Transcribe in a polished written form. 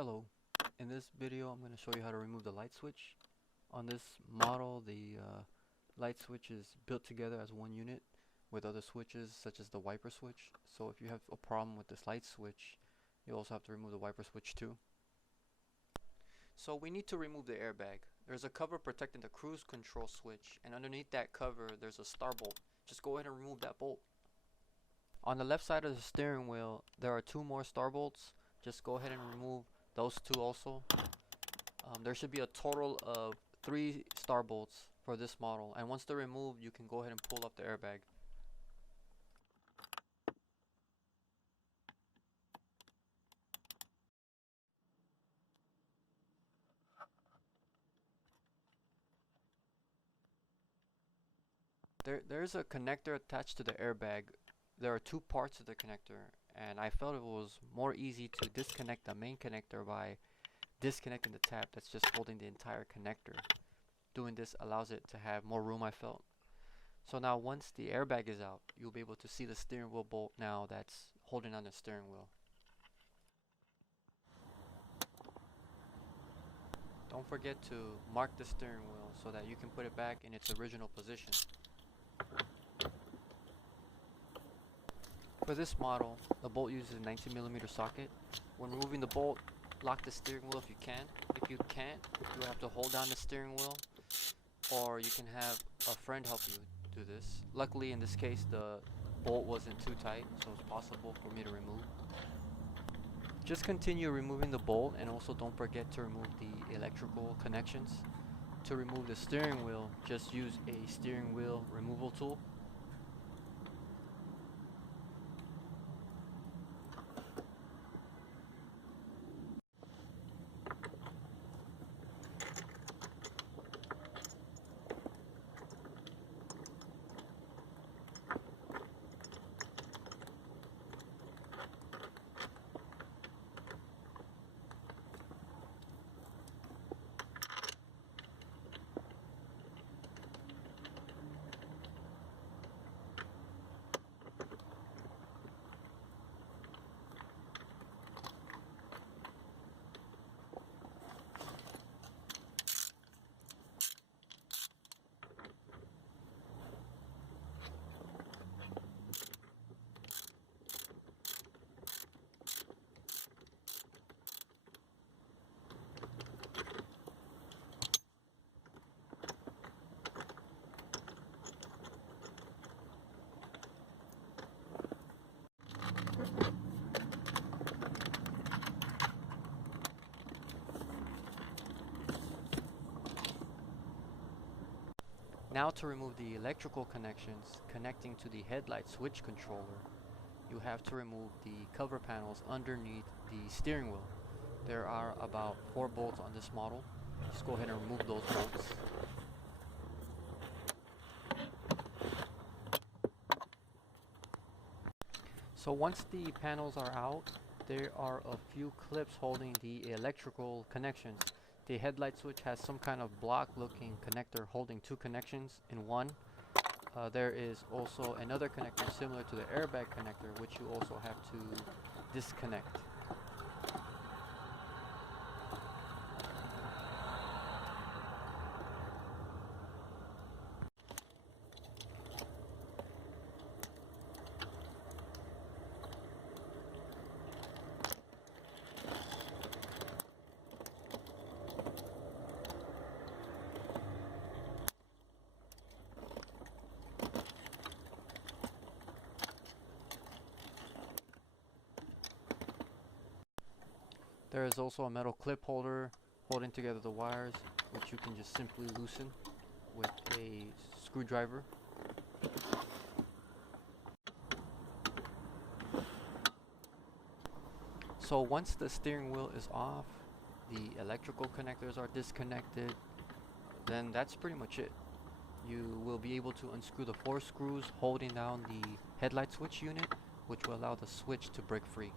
Hello, in this video I'm going to show you how to remove the light switch. On this model the light switch is built together as one unit with other switches such as the wiper switch. So if you have a problem with this light switch, you also have to remove the wiper switch too. So we need to remove the airbag. There's a cover protecting the cruise control switch, and underneath that cover there's a star bolt. Just go ahead and remove that bolt. On the left side of the steering wheel there are two more star bolts. Just go ahead and remove those two also. There should be a total of 3 star bolts for this model, and once they're removed you can go ahead and pull up the airbag. There's a connector attached to the airbag. There are 2 parts of the connector, and I felt it was more easy to disconnect the main connector by disconnecting the tab that's just holding the entire connector. Doing this allows it to have more room, I felt. So now once the airbag is out, you'll be able to see the steering wheel bolt now that's holding on the steering wheel. Don't forget to mark the steering wheel so that you can put it back in its original position. For this model, the bolt uses a 19mm socket. When removing the bolt, lock the steering wheel if you can. If you can't, you have to hold down the steering wheel, or you can have a friend help you do this. Luckily in this case the bolt wasn't too tight, so it's possible for me to remove. Just continue removing the bolt, and also don't forget to remove the electrical connections. To remove the steering wheel, just use a steering wheel removal tool. Now to remove the electrical connections connecting to the headlight switch controller, you have to remove the cover panels underneath the steering wheel. There are about 4 bolts on this model. Just go ahead and remove those bolts. So once the panels are out, there are a few clips holding the electrical connections. The headlight switch has some kind of block looking connector holding 2 connections in one. There is also another connector similar to the airbag connector, which you also have to disconnect. There is also a metal clip holder holding together the wires, which you can just simply loosen with a screwdriver. So once the steering wheel is off, the electrical connectors are disconnected, then that's pretty much it. You will be able to unscrew the 4 screws holding down the headlight switch unit, which will allow the switch to break free.